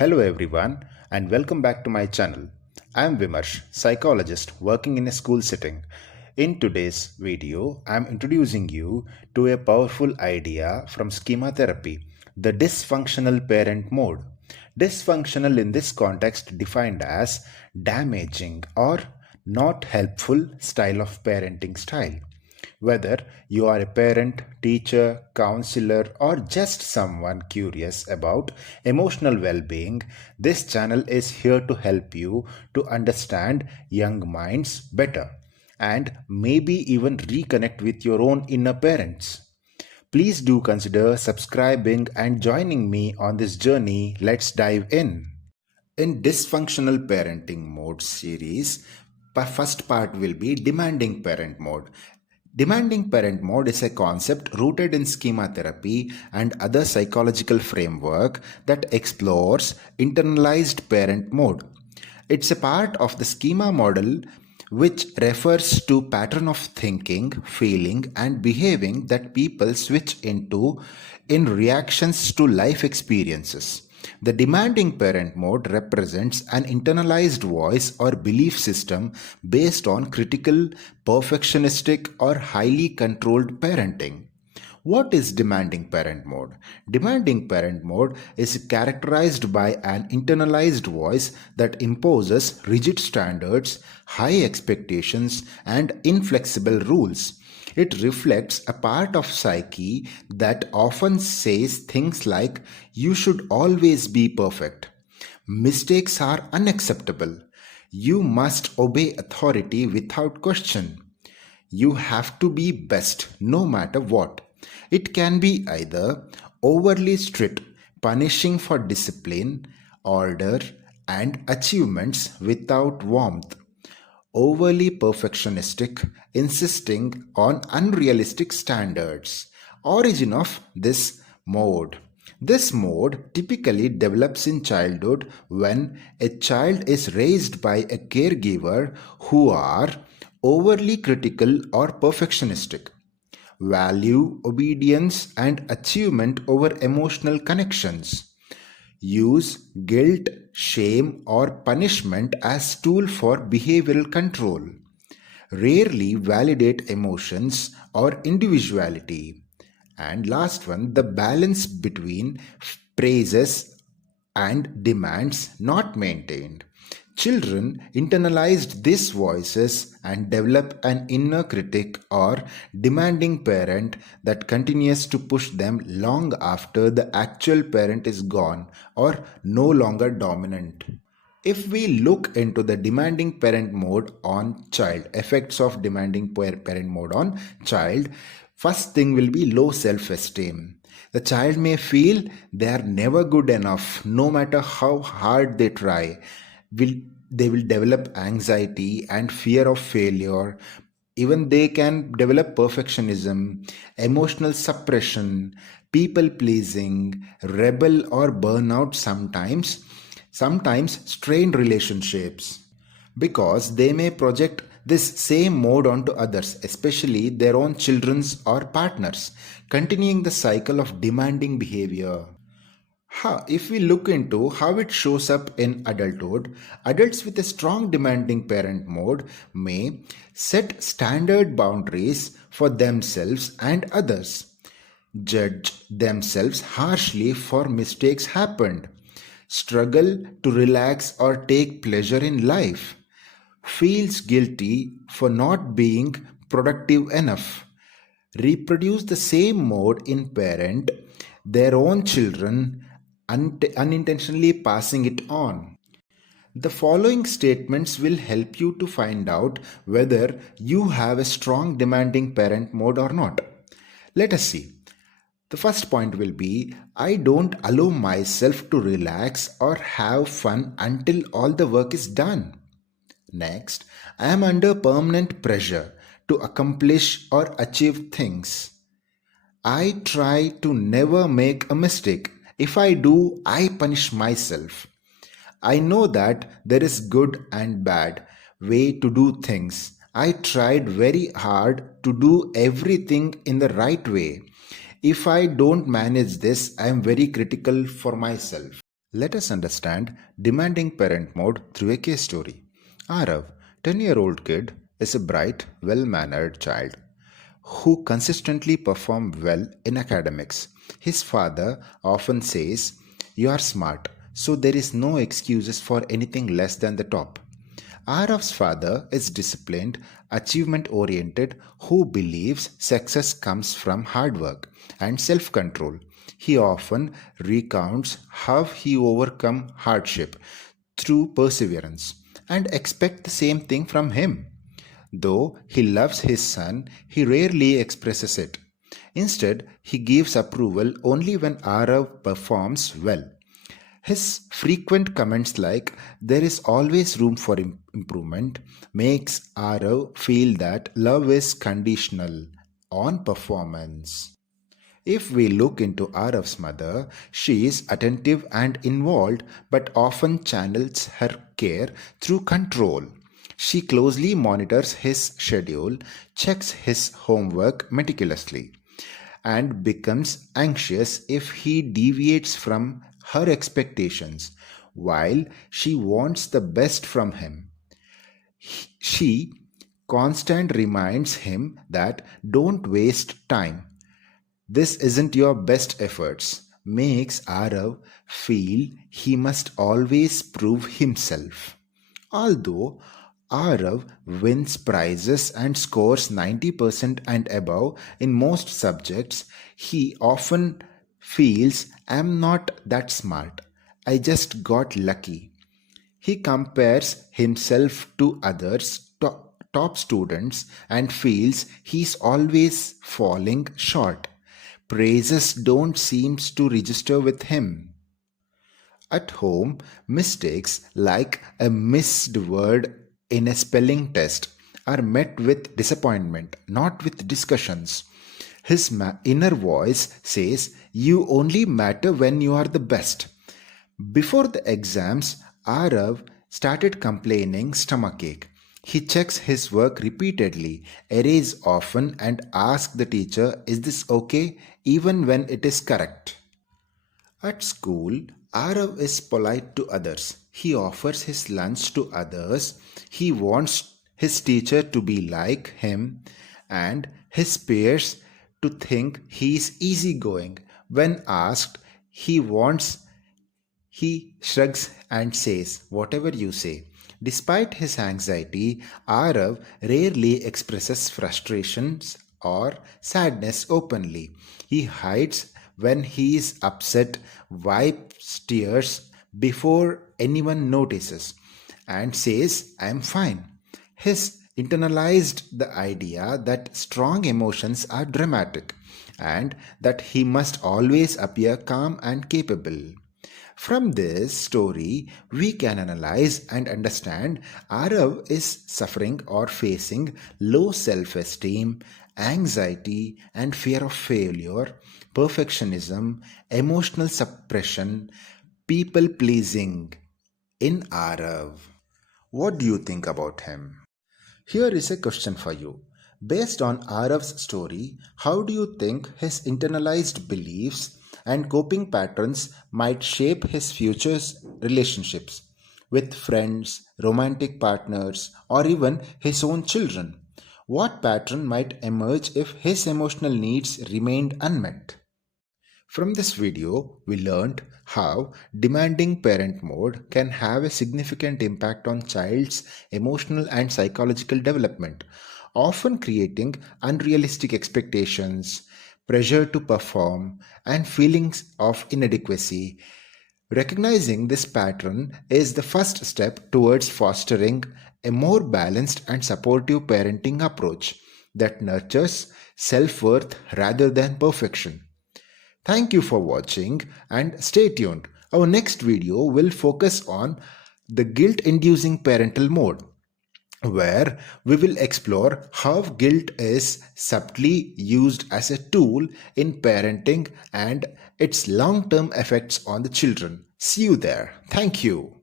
Hello everyone and welcome back to my channel. I am Vimarsh, psychologist working in a school setting. In today's video, I am introducing you to a powerful idea from Schema Therapy, the dysfunctional parent mode. Dysfunctional in this context defined as damaging or not helpful style of parenting style. Whether you are a parent, teacher, counselor, or just someone curious about emotional well being, this channel is here to help you to understand young minds better and maybe even reconnect with your own inner parents. Please do consider subscribing and joining me on this journey. Let's dive in. In Dysfunctional Parenting Mode series, first part will be Demanding Parent Mode. Demanding Parent Mode is a concept rooted in schema therapy and other psychological framework that explores internalized parent mode. It's a part of the schema model which refers to pattern of thinking, feeling and behaving that people switch into in reactions to life experiences. The demanding parent mode represents an internalized voice or belief system based on critical, perfectionistic, or highly controlled parenting. What is demanding parent mode? Demanding parent mode is characterized by an internalized voice that imposes rigid standards, high expectations, and inflexible rules. It reflects a part of psyche that often says things like, you should always be perfect. Mistakes are unacceptable. You must obey authority without question. You have to be best no matter what. It can be either overly strict, punishing for discipline, order, and achievements without warmth, overly perfectionistic, insisting on unrealistic standards. Origin of this mode. This mode typically develops in childhood when a child is raised by a caregiver who are overly critical or perfectionistic, value obedience and achievement over emotional connections, use guilt, shame, or punishment as tool for behavioral control, rarely validate emotions or individuality. And last one, the balance between praises and demands not maintained. Children internalized these voices and develop an inner critic or demanding parent that continues to push them long after the actual parent is gone or no longer dominant. If we look into the demanding parent mode on child, effects of demanding parent mode on child, first thing will be low self-esteem. The child may feel they are never good enough, no matter how hard they try. They will develop anxiety and fear of failure. Even they can develop perfectionism, emotional suppression, people pleasing, rebel or burnout sometimes strained relationships, because they may project this same mode onto others, especially their own children's or partners, continuing the cycle of demanding behavior. If we look into how it shows up in adulthood, adults with a strong demanding parent mode may set standard boundaries for themselves and others, judge themselves harshly for mistakes happened, struggle to relax or take pleasure in life, feels guilty for not being productive enough, reproduce the same mode in parent their own children, unintentionally passing it on. The following statements will help you to find out whether you have a strong demanding parent mode or not. Let us see. The first point will be, I don't allow myself to relax or have fun until all the work is done. Next, I am under permanent pressure to accomplish or achieve things. I try to never make a mistake. If I do, I punish myself. I know that there is good and bad way to do things. I tried very hard to do everything in the right way. If I don't manage this, I am very critical for myself. Let us understand demanding parent mode through a case story. Arav, 10-year-old kid, is a bright, well-mannered child who consistently performs well in academics. His father often says, "You are smart, so there is no excuses for anything less than the top." Arav's father is disciplined, achievement oriented, who believes success comes from hard work and self control. He often recounts how he overcome hardship through perseverance and expect the same thing from him. Though he loves his son, he rarely expresses it. Instead, he gives approval only when Arav performs well. His frequent comments like "there is always room for improvement" makes Arav feel that love is conditional on performance. If we look into Arav's mother, she is attentive and involved but often channels her care through control. She closely monitors his schedule, checks his homework meticulously, and becomes anxious if he deviates from her expectations. While she wants the best from him, she constant reminds him that "don't waste time, this isn't your best efforts," makes Arav feel he must always prove himself. Although Arav wins prizes and scores 90% and above in most subjects, he often feels, "I'm not that smart, I just got lucky." He compares himself to others, top students, and feels he's always falling short. Praises don't seem to register with him. At home, mistakes like a missed word in a spelling test are met with disappointment, not with discussions. His inner voice says, "You only matter when you are the best." Before the exams, Arav started complaining stomachache. He checks his work repeatedly, erases often, and asks the teacher, "Is this okay?" even when it is correct. At school, Arav is polite to others. He offers his lunch to others. He wants his teacher to be like him and his peers to think he is easygoing. When asked, he shrugs and says, "Whatever you say." Despite his anxiety, Arav rarely expresses frustrations or sadness openly. He hides when he is upset, wipes tears before anyone notices, and says, "I'm fine." His internalized the idea that strong emotions are dramatic and that he must always appear calm and capable. From this story, we can analyze and understand Arav is suffering or facing low self esteem, anxiety, and fear of failure, perfectionism, emotional suppression, people pleasing in Arav. What do you think about him? Here is a question for you. Based on Arav's story, how do you think his internalized beliefs and coping patterns might shape his future relationships with friends, romantic partners, or even his own children? What pattern might emerge if his emotional needs remained unmet? From this video, we learned how demanding parent mode can have a significant impact on child's emotional and psychological development, often creating unrealistic expectations, pressure to perform, and feelings of inadequacy. Recognizing this pattern is the first step towards fostering a more balanced and supportive parenting approach that nurtures self worth rather than perfection. Thank you for watching and stay tuned. Our next video will focus on the guilt inducing parental mode, where we will explore how guilt is subtly used as a tool in parenting and its long term effects on the children. See you there. Thank you.